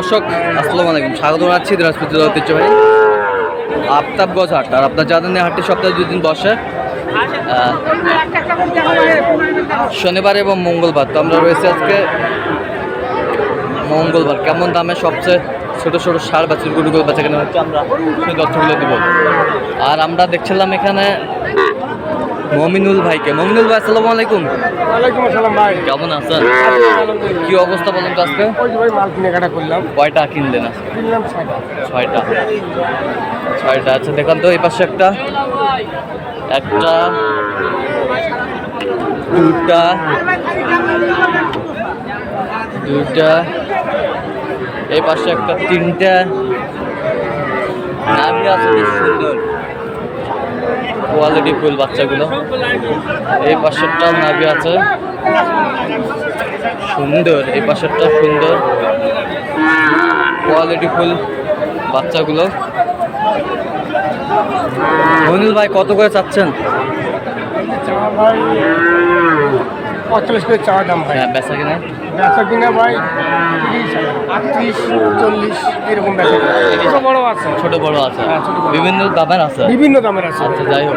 দর্শক, আসসালামু আলাইকুম। স্বাগত জানাচ্ছি দিনাজপুর জেলা ঐতিহ্যবাহী আফতাবগঞ্জ হাট আর আপনার জানেন হাটটি সপ্তাহে দুদিন বসে। শনিবার এবং মঙ্গলবার। তো আমরা রয়েছে আজকে মঙ্গলবার। কেমন দামে সবচেয়ে ছোট ছোট সার বা চিরকুটুকুলো বেচা কেনা হচ্ছে আমরা সেই তথ্যগুলো দিব। আর আমরা দেখছিলাম এখানে মমিনুল ভাইকে। মমিনুল ভাই আসসালামু আলাইকুম। ওয়ালাইকুম আসসালাম ভাই। কেমন আছেন? কি অবস্থা বলুন তো আজকে? ওই ভাই মাল কেনাকাটা করলাম। কয়টা কিনলেন আজকে? কিনলাম ছয়টা। ছয়টা। ছয়টা। আচ্ছা দেখান তো এই পাশে একটা। একটা দুটা দুটা এই পাশে একটা তিনটা। নামই আছে বেশ সুন্দর। কোয়ালিটি ফুল বাচ্চাগুলো। এই পাশেরটা নাভি আছে। সুন্দর, এই পাশেরটা সুন্দর। কোয়ালিটি ফুল বাচ্চাগুলো। অনিল ভাই, কত করে চাচ্ছেন? পঁয়তাল্লিশ করে চাওয়া দাম ভাই। হ্যাঁ বেচা কিনা? বেচা কিনা ভাই তিরিশ আটত্রিশ চল্লিশ এরকম বেচা ছোট বড় আছে। ছোট বড় আছে। হ্যাঁ। বিভিন্ন দামের আছে? বিভিন্ন দামের আছে। আচ্ছা যাই হোক।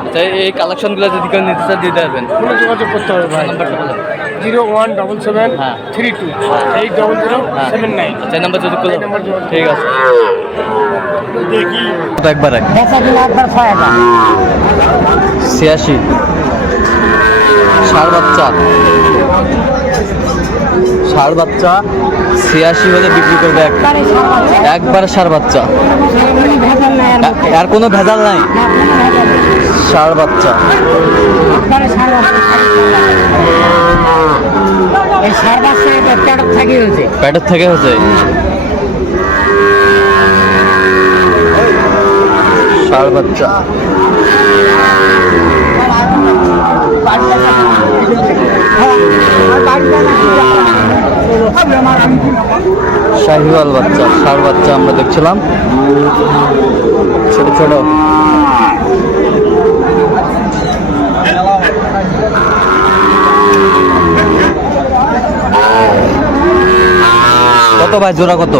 আচ্ছা এই কালেকশনগুলো যদি কেউ নিতে চান দিতে দেবেন যোগাযোগ করতে হবে ভাই। নাম্বারটা বলেন জিরো ওয়ান ডবল সেভেন হ্যাঁ। Three two. Eight double zero seven nine আচ্ছা নাম্বার করো। ঠিক আছে। দেখি। একবার ছিয়াশি। ষাট বাচ্চা ষাট বাচ্চা ছিয়াশি হলে বিক্রি করবে এক। একবার সার বাচ্চা আর কোনো ভেজাল নাই। ষাট বাচ্চা সার পেটক থাকি হয়েছে। ষাট বাচ্চা। শাহিওয়াল বাচ্চা ষাট বাচ্চা আমরা দেখছিলাম। ছোট ছোট। কত ভাই? জোড়া কত?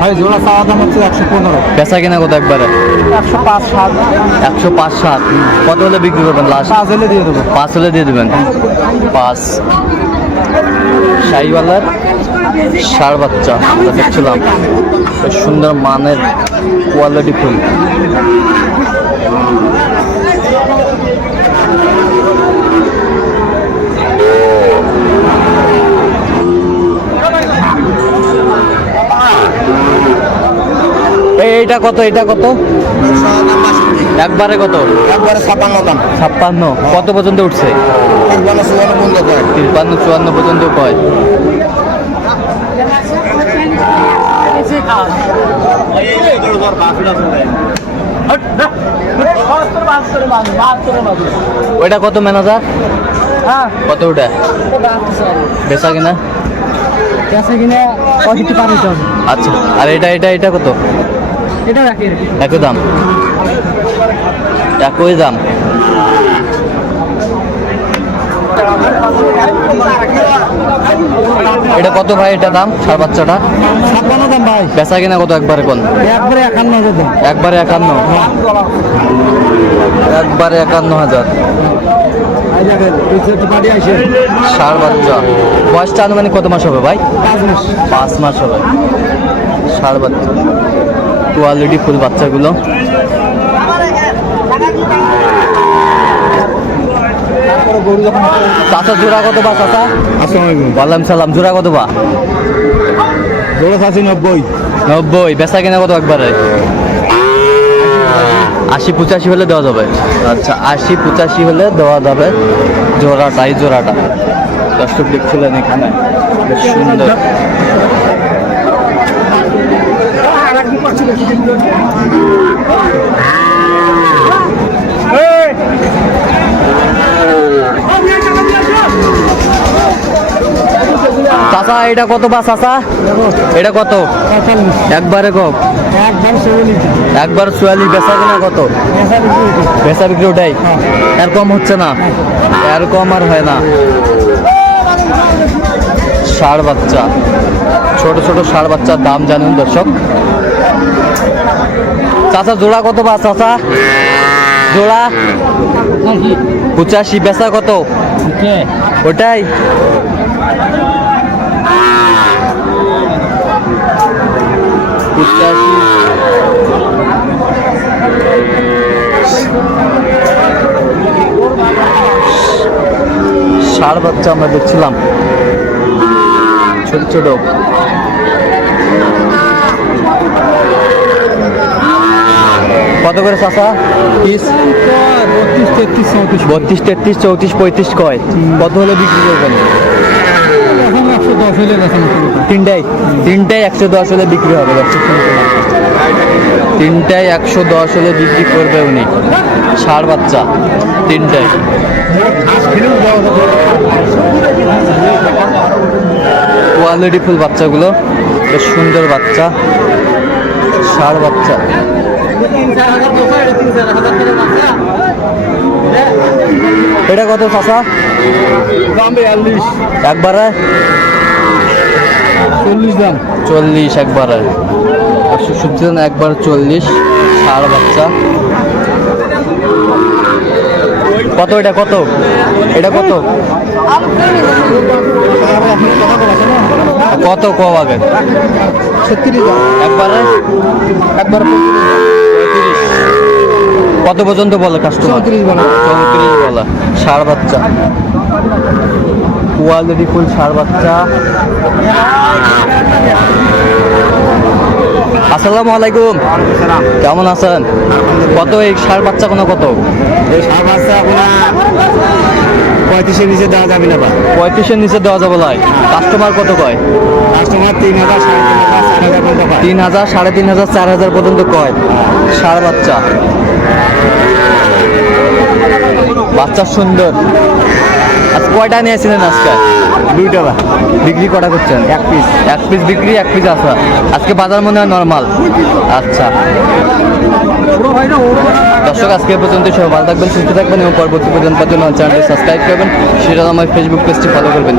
ভাই জোড়া চাওয়া দাম হচ্ছে একশো পনেরো। বেচা কিনা কত একবারে? একশো পাঁচ সাত। একশো পাঁচ সাত। কত হলে বিক্রি করবেন লাস্ট পাঁচ হলে দিয়ে দেবেন পাঁচ হলে দিয়ে দেবেন? পাঁচ। শাহিওয়ালার সার বাচ্চা দেখছিলাম। সুন্দর মানের কোয়ালিটি ফুল। এইটা কত? এটা কত? একবারে কত? একবারে ছাপান্ন দাম। ছাপ্পান্ন। কত পর্যন্ত উঠছে? তিপ্পান্ন চুয়ান্ন পর্যন্ত করে তিপ্পান্ন চুয়ান্ন পর্যন্ত কয়। ওইটা কত ম্যানেজার হ্যাঁ কত ওটা বেচা কিনা? কেসে কিনে আচ্ছা আর এটা এটা এটা কত? এটা একই দাম। একই দাম। এটা কত ভাই? এটা দাম? সার বাচ্চাটা ছাপ্পান্ন দাম ভাই। বেচা কিনা কত একবারে কোন? একবারে একান্ন হাজার দাম। একবারে একান্ন। একবারে একান্ন হাজার। ষাড় বাচ্চা বয়সটা আনুমানিক কত মাস হবে ভাই? পাঁচ মাস। হবে। ষাড় বাচ্চা কোয়ালিটি ফুল বাচ্চাগুলো। চাচা জোড়া কত বা চাচা? ওয়ালাইকুম সালাম জোড়া কত বা? নব্বই। নব্বই বেচা কিনা কত একবারে? আশি পঁচাশি হলে দেওয়া যাবে। আচ্ছা। আশি পঁচাশি হলে দেওয়া যাবে জোড়াটা এই জোড়াটা। দর্শক দেখছিলেন এখানে। বেশ সুন্দর। চাচা, এটা কত বা চাচা? এটা কত? একবারে কম। একবার চুয়াল্লিশ, বেচা কিনা কত? বেচা বিক্রি ওটাই? এর কম হচ্ছে না? এর কম আর হয় না। ষাড় বাচ্চা। ছোট ছোট ষাড় বাচ্চার দাম জানুন দর্শক। চাচা, জোড়া কত বা চাচা? জোড়া? পঁচাশি, বেচা কত? ওটাই। পঁচাশি। ষাড় বাচ্চা আমরা দেখছিলাম। ছোট ছোট। কত করে চাষা পিস? বত্রিশ তেত্রিশ চৌত্রিশ। পঁয়ত্রিশ কয়? কত হলে বিক্রি করবেন? তিনটাই তিনটাই একশো দশ হলে বিক্রি হবে। তিনটাই একশো দশ হলে বিক্রি করবে উনি। ষাড় বাচ্চা তিনটাই কোয়ালিটি ফুল বাচ্চাগুলো বেশ সুন্দর বাচ্চা। ষাড় বাচ্চা। এটা কত চাষা দাম একবারে? চল্লিশ দাম চল্লিশ একবারে। একশো শুনছিলেন একবার চল্লিশ ষাড় বাচ্চা। কত এটা কত? এটা কত? কত কম আগে দাম একবারে একবার। কত পর্যন্ত বলে কাস্টমার চৌত্রিশ বলে। চৌত্রিশ বলে। ষাড় বাচ্চা। কোয়ালিটি ফুল সার বাচ্চা। আসসালামু আলাইকুম। কেমন আছেন? কত এই সার বাচ্চা কোনো কত? এই সার বাচ্চা আপনার পঁয়ত্রিশের নিচে দেওয়া যাবে না বা? পঁয়ত্রিশের নিচে দেওয়া যাবে লাই। কাস্টমার কত কয়? কাস্টমার তিন হাজার সাড়ে তিন হাজার চার হাজার পর্যন্ত পায় তিন হাজার সাড়ে তিন হাজার চার হাজার পর্যন্ত কয়? ষাড় বাচ্চা। বাচ্চা সুন্দর। আজ কয়টা নিয়েছিলেন আজকে? দুই টাকা বিক্রি কটা করছেন? এক পিস এক পিস বিক্রি এক পিস আসা। আজকে বাজার মনে হয় নর্মাল আচ্ছা। দর্শক, আজকে পর্যন্ত সবাই ভালো থাকবেন, সুস্থ থাকবেন এবং পরবর্তী পর্যন্ত চ্যানেলটি সাবস্ক্রাইব করবেন। সেটা আমার ফেসবুক পেজটি ফলো করবেন।